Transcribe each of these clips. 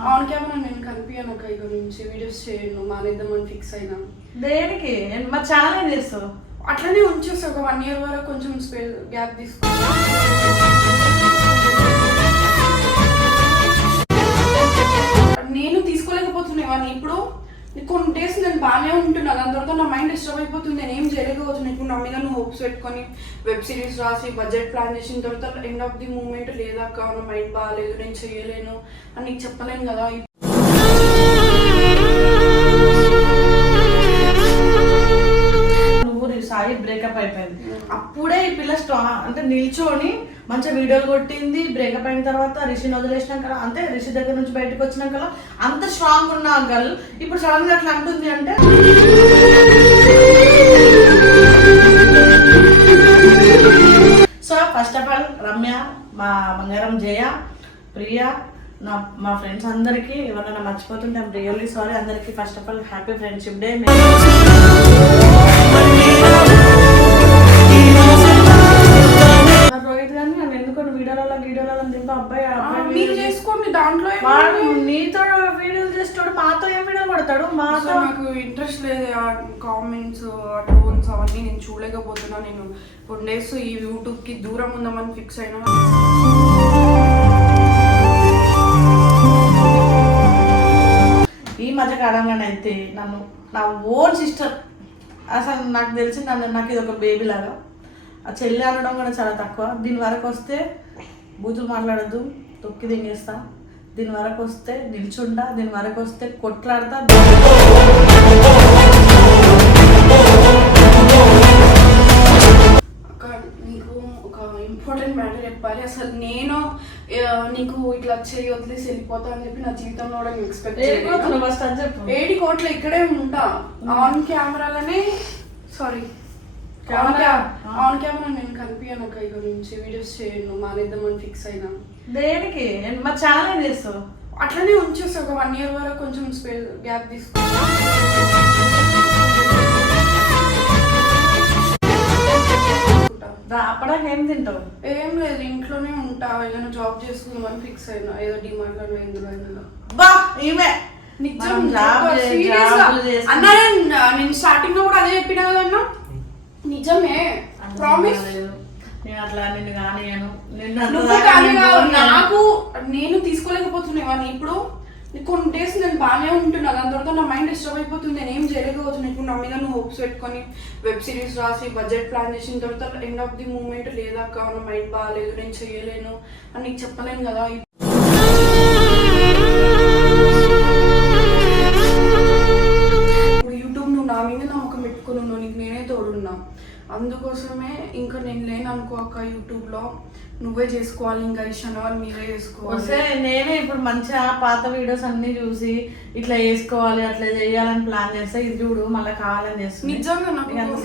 On camera నేను కనిపించాను ఒక గురించి వీడియోస్ చేయను మానేద్దామని ఫిక్స్ అయినా. దేనికి మా ఛానల్ ఏం చేస్తావు? అట్లనే ఉంచేస్తా ఒక 1 year వరకు కొంచెం గ్యాప్ తీసుకో. నేను తీసుకోలేకపోతున్నాను ఇప్పుడు కొన్ని డేస్ నేను బాగానే ఉంటున్నా, దాని తర్వాత నా మైండ్ డిస్టర్బ్ అయిపోతుంది, నేను ఏం చేయలేకపోతున్నాను. ఇప్పుడు నా మీద నువ్వు హోప్స్ పెట్టుకొని వెబ్ సిరీస్ రాసి బడ్జెట్ ప్లాన్ చేసిన తర్వాత ఎండ్ ఆఫ్ ది మూమెంట్ లేదా నా మైండ్ బాగాలేదు నేను చేయలేను అని నీకు చెప్పలేను కదా. సాయి బ్రేకప్ అయిపోయింది అప్పుడే ఈ పిల్ల స్ట్రాంగ్ అంటే నిల్చొని మంచిగా వీడియోలు కొట్టింది. బ్రేకప్ అయిన తర్వాత రిషిని వదిలేసినాక అంటే రిషి దగ్గర నుంచి బయటకు వచ్చినాక అంత స్ట్రాంగ్ ఉన్న గర్ల్ ఇప్పుడు సడన్ గా అట్లా అంటుంది అంటే so first of all Ramya, మా బంగారం జయ, ప్రియా, మా ఫ్రెండ్స్ అందరికీ ఎవరైనా మర్చిపోతుంటే ఐమ్ రియల్లీ సారీ. అందరికీ first of all happy friendship day. Rohit గాని నన్ను ఎందుకు వీడియోలలో దింపా అబ్బాయి మీరు చేసుకోండి, దాంట్లో నీతో వీడియోలు చేస్తాడు, మాతో ఏం వీడియో కొడతాడు. మాతో నాకు ఇంట్రెస్ట్ లేదు. ఆ కామెంట్స్ ఆ టోన్స్ అవన్నీ నేను చూడలేకపోతున్నా. నేను కొన్ని డేస్ ఈ యూట్యూబ్ కి దూరం ఉందామని ఫిక్స్ అయినా. ఈ మధ్య కాలంలోనే అయితే నన్ను నా ఓన్ సిస్టర్ అసలు నాకు తెలిసి నాకు ఇది ఒక బేబీ లాగా. ఆ చెల్లి అనడం కూడా చాలా తక్కువ. దీని వరకు వస్తే బూతులు మాట్లాడద్దు, తొక్కి దింగేస్తా. దీని వరకు వస్తే నిల్చుంటా, దీని వరకు వస్తే కొట్లాడతా. నీకు ఒక ఇంపార్టెంట్ మ్యాటర్ చెప్పాలి. అసలు నేను నీకు ఇట్లా చేయి వదిలేసి వెళ్ళిపోతా అని చెప్పి నా జీవితంలో కూడా ఎక్స్పెక్ట్ చేయలేదు. 7 కోట్ల ఇక్కడే ఉంటా ఆన్ కెమెరాలనే. సారీ ఆన్ కెమెరా నేను కనిపించాను ఒక గురించి వీడియోస్ చేయను మానేద్దామని ఫిక్స్ అయినా. దేనికి మా ఛానల్ ఏం చేస్తావు? అట్లనే ఉంచేస్తా ఒక 1 year వరకు కొంచెం గ్యాప్ తీసుకో. అప్పటికి ఏం తింటావు? ఏం లేదు, ఇంట్లోనే ఉంటా. ఏదైనా జాబ్ చేసుకుందామని ఫిక్స్ అయినా, ఏదో డిమాండ్ లో ఇందులో బా ఈమె నిజం అన్నా. నేను స్టార్టింగ్ లో కూడా అదే చెప్పినా కదన్నా, నిజమే ప్రామిస్. నేను అట్లా నిన్ను కానియను. నాకు నేను తీసుకోలేకపోతున్నాను ఇప్పుడు కొన్ని డేస్ నేను బాగానే ఉంటున్నా, దాని తర్వాత నా మైండ్ డిస్టర్బ్ అయిపోతుంది, నేను ఏం చేయలేకపోతున్నాను. ఇప్పుడు నా మీద నువ్వు హోప్స్ పెట్టుకొని వెబ్ సిరీస్ రాసి బడ్జెట్ ప్లాన్ చేసిన తర్వాత ఎండ్ ఆఫ్ ది మూమెంట్ లేదా నా మైండ్ బాగాలేదు నేను చేయలేను అని నీకు చెప్పలేను కదా. ఇప్పుడు యూట్యూబ్ నువ్వు నా మీద నమ్మకం పెట్టుకుని ఉన్నావు, నీకు నేనే తోడున్నా. అందుకోసమే ఇంకా నేను లేను అనుకో అక్క, యూట్యూబ్ లో నువ్వే చేసుకోవాలి, ఇంకా ఇష్టం వాళ్ళు మీరే చేసుకోవాలి. నేనే ఇప్పుడు మంచిగా పాత వీడియోస్ అన్ని చూసి ఇట్లా చేసుకోవాలి అట్లా చేయాలని ప్లాన్ చేస్తే ఇది చూడు మళ్ళీ కావాలని చేస్తుంది. నిజంగా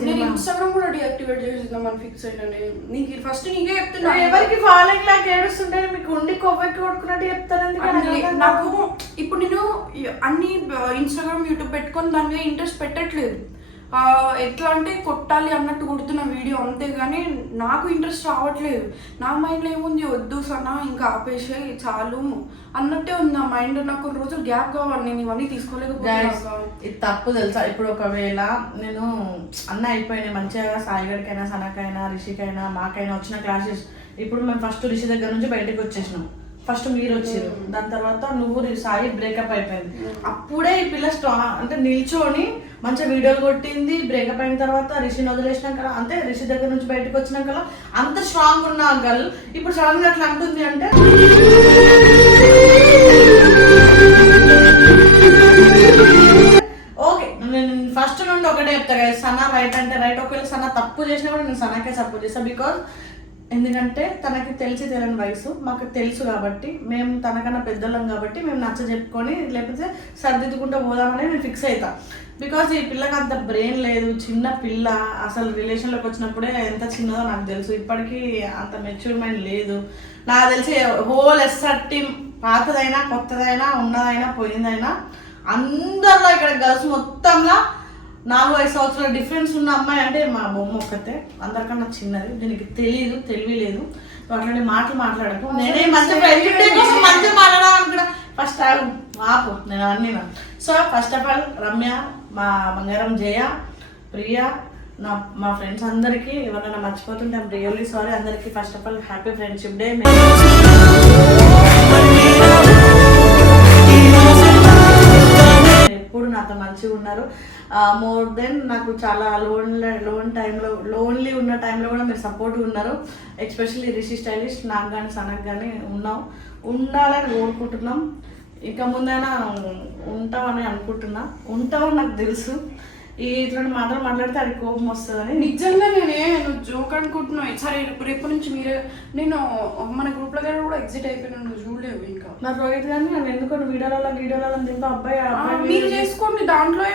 నేను ఇన్స్టాగ్రామ్ కూడా డియాక్టివేట్ చేసేద్దామని ఫిక్స్ అయినా. నీకు ఫస్ట్ నీకే చెప్తున్నా, ఎవరికి ఫాలోయింగ్ లాగా ఏడుస్తుంటే మీకు ఉండి కొవ్వెక్కి కొట్టుకున్నట్టు చెప్తాను. నాకు ఇప్పుడు నేను అన్ని ఇన్స్టాగ్రామ్ యూట్యూబ్ పెట్టుకొని దాని మీద ఇంట్రెస్ట్ పెట్టట్లేదు. ఎట్లా అంటే కొట్టాలి అన్నట్టు కొడుతున్న వీడియో అంతేగాని నాకు ఇంట్రెస్ట్ రావట్లేదు. నా మైండ్లో ఏముంది, వద్దు సనా ఇంకా ఆపేసే చాలు అన్నట్టే ఉంది నా మైండ్. నాకు కొన్ని రోజులు గ్యాప్ కావాలి, నేను ఇవన్నీ తీసుకోలేకపోతున్నాను. ఇది తప్పు తెలుసా? ఇప్పుడు ఒకవేళ నేను అన్న అయిపోయినాయి మంచిగా, సాయిగడికైనా సనకైనా రిషికైనా మాకైనా వచ్చిన క్లాసెస్. ఇప్పుడు మేము ఫస్ట్ రిషి దగ్గర నుంచి బయటకు వచ్చేసినాం, ఫస్ట్ మీరు వచ్చారు, దాని తర్వాత నువ్వు సాయి బ్రేకప్ అయిపోయింది. అప్పుడే ఈ పిల్ల స్ట్రాంగ్ అంటే నిల్చొని మంచిగా వీడియోలు కొట్టింది. బ్రేకప్ అయిన తర్వాత రిషిని వదిలేసినాక అంటే రిషి దగ్గర నుంచి బయటకు వచ్చినాక అంత స్ట్రాంగ్ ఉన్న గర్ల్ ఇప్పుడు సడన్ గా అట్లా అంటుంది అంటే ఓకే. నేను ఫస్ట్ నుండి ఒకటే చెప్తా కదా, సనా రైట్ అంటే రైట్. ఒకవేళ సనా తప్పు చేసినా కూడా నేను సనాకే సపోర్ట్ చేస్తాను. బికాజ్ ఎందుకంటే తనకి తెలిసి తెలియని వయసు, మాకు తెలుసు కాబట్టి, మేము తనకన్నా పెద్దోళ్ళం కాబట్టి మేము నచ్చ చెప్పుకొని లేకపోతే సర్దిద్దుకుంటూ పోదామని నేను ఫిక్స్ అవుతా. బికాజ్ ఈ పిల్లకి అంత బ్రెయిన్ లేదు, చిన్న పిల్ల. అసలు రిలేషన్లోకి వచ్చినప్పుడే ఎంత చిన్నదో నాకు తెలుసు, ఇప్పటికీ అంత మెచ్యూర్ మైండ్ లేదు. నాకు తెలిసి హోల్ ఎస్ఆర్ టీమ్ పాతదైనా కొత్తదైనా ఉన్నదైనా పోయిందైనా అందరిలో ఇక్కడ గర్ల్స్ మొత్తంలో 4-5 సంవత్సరాల డిఫరెన్స్ ఉన్న అమ్మాయి అంటే మా బొమ్మ ఒక్కతే, అందరికన్నా చిన్నది. దీనికి తెలియదు, తెలివి లేదు. అట్లాంటి మాటలు మాట్లాడకు. నేనే మంచి ఫ్రెండ్షిప్ డే కోసం మంచిగా మాట్లాడాలనుకున్నా. ఫస్ట్ ఆపు నేను అన్నీ. So first of all Ramya, మా బంగారం జయ, ప్రియ, మా ఫ్రెండ్స్ అందరికీ ఎవరైనా మర్చిపోతుంటే ఐమ్ రియల్లీ సారీ. అందరికీ first of all happy friendship day. ఎప్పుడు నాతో మంచిగా ఉన్నారు. మోర్ దెన్ నాకు చాలా లోన్లీ ఉన్న టైంలో కూడా మీరు సపోర్ట్గా ఉన్నారు. ఎస్పెషల్లీ రిషి స్టైలిష్ నాకు కానీ సనక్ కానీ ఉండాలని కోరుకుంటున్నాం. ఇక ముందైనా ఉంటామని అనుకుంటున్నా. ఉంటామని నాకు తెలుసు. ఇట్లాంటి మాటలు మాట్లాడితే అది కోపం వస్తుందని. నిజంగా నువ్వు జోక్ అనుకుంటున్నావు. సరే రేపు నుంచి మీరు నేను మన గ్రూప్ లో కూడా ఎగ్జిట్ అయిపోయినా నువ్వు చూడలేవు. ఇంకా నా రోహిత్ గారిని నన్ను ఎందుకు వీడియోలలో దింపా అబ్బాయి మీరు చేసుకోండి. దాంట్లో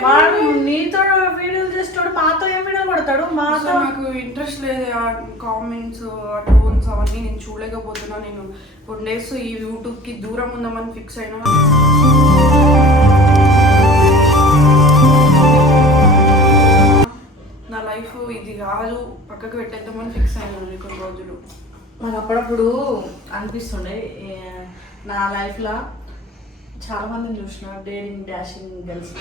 నీతో వీడియోలు చేస్తాడు, మాతో ఏం వీడియోలు కొడతాడు. మాతో నాకు ఇంట్రెస్ట్ లేదు. ఆ కామెంట్స్, ఆ ట్రోల్స్ అవన్నీ నేను చూడలేకపోతున్నా. నేను 4 days ఈ యూట్యూబ్ కి దూరం ఉందామని ఫిక్స్ అయినా. నా లైఫ్ ఇది కాదు, పక్కకు పెట్టేద్దామని ఫిక్స్ అయినాను కొన్ని రోజులు. నాకు అప్పుడప్పుడు అనిపిస్తుండే నా లైఫ్లో చాలామందిని చూసిన డేరింగ్ డాషింగ్ గర్ల్స్.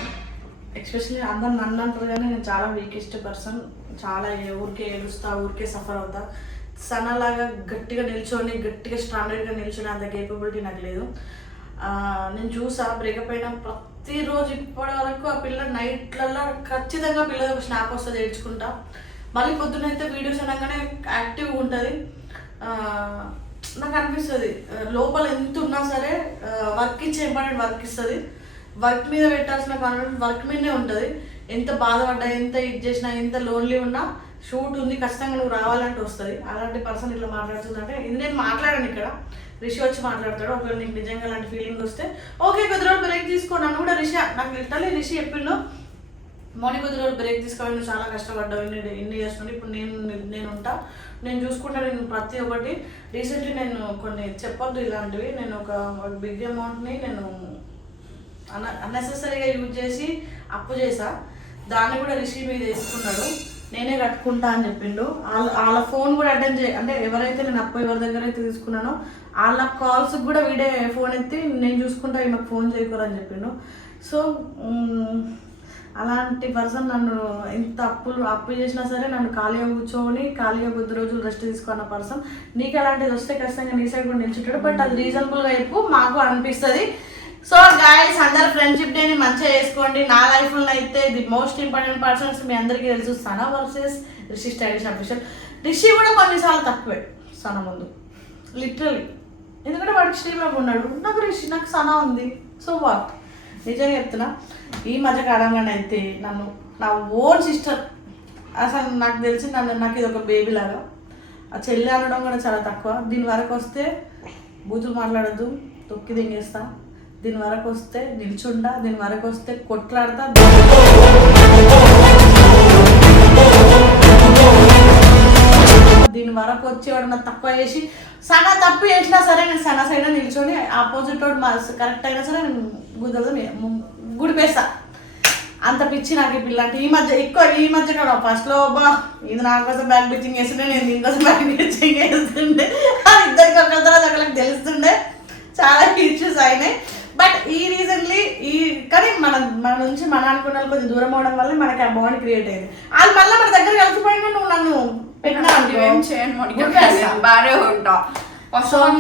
ఎస్పెషల్లీ అందరు నన్ను అంటారు కానీ నేను చాలా వీకెస్ట్ పర్సన్. చాలా ఊరికే ఏడుస్తా, ఊరికే సఫర్ అవుతా. సన్నలాగా గట్టిగా నిల్చొని, గట్టిగా స్టాండర్డ్గా నిల్చొని అంత కేపబిలిటీ నాకు లేదు. నేను చూసా బ్రేకప్ అయిన ప్రతిరోజు ఇప్పటి వరకు ఆ పిల్ల నైట్లలో ఖచ్చితంగా పిల్లలకు ఒక స్నాప్ వస్తుంది ఏడ్చుకుంటా. మళ్ళీ పొద్దునైతే వీడియోస్ అనగానే యాక్టివ్గా ఉంటుంది. నాకు అనిపిస్తుంది లోపల ఎంత ఉన్నా సరే వర్క్ ఇచ్చే ఇంపార్టెంట్ వర్క్ ఇస్తుంది. వర్క్ మీద పెట్టాల్సిన కాన్ఫిడెన్స్ వర్క్ మీదనే ఉంటుంది. ఎంత బాధపడ్డా, ఎంత ఇది చేసినా, ఎంత లోన్లీ ఉన్నా షూట్ ఉంది ఖచ్చితంగా నువ్వు రావాలంటే వస్తుంది. అలాంటి పర్సన్ ఇట్లా మాట్లాడుతుందంటే ఇది నేను మాట్లాడాను. ఇక్కడ రిషి వచ్చి మాట్లాడతాడు. ఒకవేళ నీకు నిజంగా అలాంటి ఫీలింగ్ వస్తే ఓకే కొద్ది రోజులు బ్రేక్ తీసుకో. నన్ను కూడా నాకు లిటరల్లీ రిషి చెప్పిండు, మార్నింగ్ కొద్ది రోజులు బ్రేక్ తీసుకోవాలి, నువ్వు చాలా కష్టపడ్డావు ఇన్ని ఇయర్స్ నుండి. ఇప్పుడు నేను ఉంటా, నేను చూసుకుంటా. నేను ప్రతి ఒక్కటి రీసెంట్లీ నేను కొన్ని చెప్పొద్దు ఇలాంటివి. నేను ఒక బిగ్ అమౌంట్ని నేను అన్నెసెసరీగా యూజ్ చేసి అప్పు చేసా. దాన్ని కూడా రిషి మీద వేసుకున్నాడు. నేనే కట్టుకుంటా అని చెప్పిండు. వాళ్ళ ఫోన్ కూడా అటెండ్ అంటే ఎవరైతే నేను అప్పు ఎవరి దగ్గర అయితే తీసుకున్నానో వాళ్ళ కాల్స్కి కూడా వీడే ఫోన్ ఎత్తి నేను చూసుకుంటా, ఈమెకు ఫోన్ చేయకూడదని చెప్పిండు. సో అలాంటి పర్సన్ నన్ను ఎంత అప్పు చేసినా సరే నన్ను ఖాళీగా కూర్చొని ఖాళీగా కొద్ది రోజులు రెస్ట్ తీసుకున్న పర్సన్. నీకు అలాంటిది వస్తే ఖచ్చితంగా నీ సైడ్ కూడా నిల్చుంటాడు. బట్ అది రీజనబుల్గా చెప్పు, మాకు అనిపిస్తుంది. సో గాయస్ అందరు ఫ్రెండ్షిప్ డేని మంచిగా చేసుకోండి. నా లైఫ్లో అయితే ది మోస్ట్ ఇంపార్టెంట్ పర్సన్స్ మీ అందరికీ తెలుసు, Sana versus Rishi stylish official. Rishi కూడా కొన్నిసార్లు తక్కువే సన ముందు లిటరలీ. ఎందుకంటే వాడికి శ్రీబాబు ఉన్నాడు, నాకు సనా ఉంది. సో వాట్ నిజంగా చెప్తున్నా. ఈ మధ్య కాలంగానే అయితే నన్ను నా ఓన్ సిస్టర్ అసలు నాకు తెలిసి నాకు ఇది ఒక బేబీ లాగా. ఆ చెల్లి అనడం కూడా చాలా తక్కువ. దీని వరకు వస్తే బూతులు మాట్లాడద్దు, తొక్కి దింగేస్తా. దీని వరకు వస్తే నిల్చుంటా, దీని వరకు వస్తే కొట్లాడతా. దీని వరకు వచ్చి వాడు తక్కువ చేసి సనా తప్పు చేసినా సరే నేను సనా సైడ్ నిల్చొని ఆపోజిట్ వాడు కరెక్ట్ అయినా సరే నేను గుడిపేస్తా. అంత పిచ్చి నాకు ఈ పిల్ల అంటే. ఈ మధ్య కూడా ఫస్ట్లో ఇది నా కోసం బ్యాక్ బిచ్చింగ్ చేస్తుండే, నేను దీనికోసం బ్యాక్ బిచ్చింగ్ చేస్తుండే. ఇద్దరికి ఒకరి తర్వాత ఒకరికి తెలుస్తుండే. చాలా ఇష్యూస్ అయినాయి. బట్ ఈ రీజన్లీ కానీ మన నుంచి మన అనుకున్న కొంచెం దూరం అవడం వల్ల మనకి ఆ బాండ్ క్రియేట్ అయింది. వాళ్ళు మళ్ళీ మన దగ్గర కలిసిపోయినా నువ్వు నన్ను పెట్టినా బాగా ఉంటా.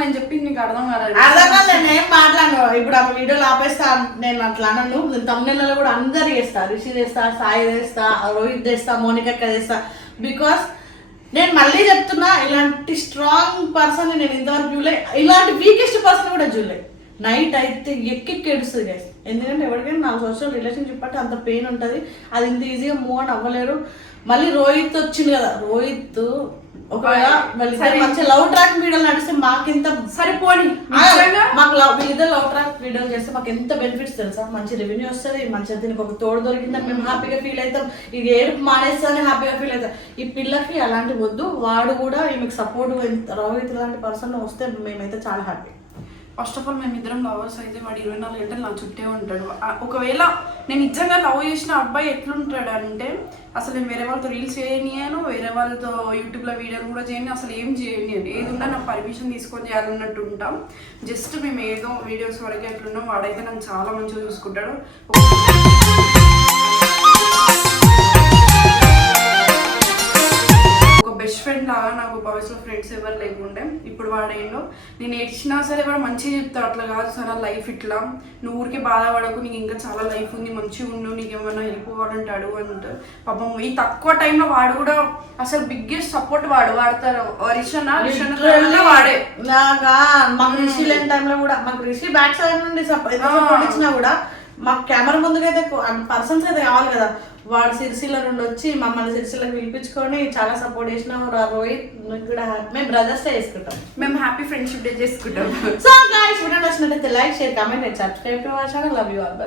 నేను చెప్పి నీకు అర్థం నేను ఏం మాట్లాడను. ఇప్పుడు ఆ వీడియోలు ఆపేస్తా నేను అట్లా అనను. తమిళనాడులో కూడా అందరు చేస్తా, రిషి చేస్తా, సాయి చేస్తా, రోహిత్ చేస్తా, మోనిక చేస్తా. బికాస్ నేను మళ్ళీ చెప్తున్నా, ఇలాంటి స్ట్రాంగ్ పర్సన్ నేను ఇంతవరకు చూడలే. ఇలాంటి వీకెస్ట్ పర్సన్ కూడా చూడలే. నైట్ అయితే ఎక్కి ఏడుస్తుంది గైస్. ఎందుకంటే ఎవరికైనా 4 సంవత్సరాలు రిలేషన్షిప్ అంటే అంత పెయిన్ ఉంటుంది. అది ఇంత ఈజీగా మూవ్ ఆన్ అవ్వలేరు. మళ్ళీ రోహిత్ వచ్చింది కదా, రోహిత్ ఒకవేళ మంచి లవ్ ట్రాక్ వీడియోలు నడిస్తే మాకెంత సరిపోని మాకు వీళ్ళిద్దరు లవ్ ట్రాక్ వీడియోలు చేస్తే మాకు ఎంత బెనిఫిట్స్ తెలుసా. మంచి రెవెన్యూ వస్తుంది, మంచిగా దీనికి ఒక తోడు దొరికిందని మేము హ్యాపీగా ఫీల్ అవుతాం. ఇది ఏడుపు మానేస్తానే హ్యాపీగా ఫీల్ అవుతాం. ఈ పిల్లకి అలాంటి వద్దు. వాడు కూడా ఈమెకు సపోర్ట్ రోహిత్ లాంటి పర్సన్ వస్తే మేమైతే చాలా హ్యాపీ. ఫస్ట్ ఆఫ్ ఆల్ మేమిద్దరం లవర్స్ అయితే వాడు 24 గంటలు నా చుట్టే ఉంటాడు. ఒకవేళ నేను నిజంగా లవ్ చేసిన అబ్బాయి ఎట్లుంటాడు అంటే అసలు నేను వేరే వాళ్ళతో రీల్స్ చేయనియను, వేరే వాళ్ళతో యూట్యూబ్లో వీడియోలు కూడా చేయను, అసలు ఏం చేయనియను. ఏది ఉన్నా నాకు పర్మిషన్ తీసుకొని చేయాలన్నట్టు ఉంటాం. జస్ట్ మేము ఏదో వీడియోస్ వరకు ఎట్లున్నాం. వాడైతే నన్ను చాలా మంచిగా చూసుకుంటాడు. బెస్ట్ ఫ్రెండ్ లాగా నాకు బాయ్స్లో ఫ్రెండ్స్ ఎవరు లేకుండే. ఇప్పుడు వాడేండో నేను ఏడ్చినా సరే వాడు మంచిగా చెప్తాడు, అట్లా కాదు సరే లైఫ్ ఇట్లా, నువ్వు ఊరికి బాధపడకు, నీకు ఇంకా చాలా లైఫ్ ఉంది, మంచిగా ఉండు, నీకు ఏమైనా హెల్ప్ కావాలంటే అడుగు అని అంటారు. పాపం ఈ తక్కువ టైంలో వాడు కూడా అసలు బిగ్గెస్ట్ సపోర్ట్ వాడతారు. వాడే నాగా మాకు రిషి లేని టైంలో కూడా మాకు రిషి బ్యాక్ సైడ్ నుండి సపోర్ట్ ఇచ్చినా కూడా మాకు కెమెరా ముందుకైతే పర్సన్స్ అయితే కావాలి కదా, వాడు సిరిసిల్ల నుండి వచ్చి మమ్మల్ని సిరిసిల్లకు పిలిపించుకొని చాలా సపోర్ట్ చేసినాం. రోహిత్ కూడా మేము బ్రదర్స్ చేసుకుంటాం, మేము హ్యాపీ ఫ్రెండ్షిప్ డే చేసుకుంటాం. సో గైస్ వీడియో నచ్చినట్లయితే like share comment and subscribe to our channel. Love you all.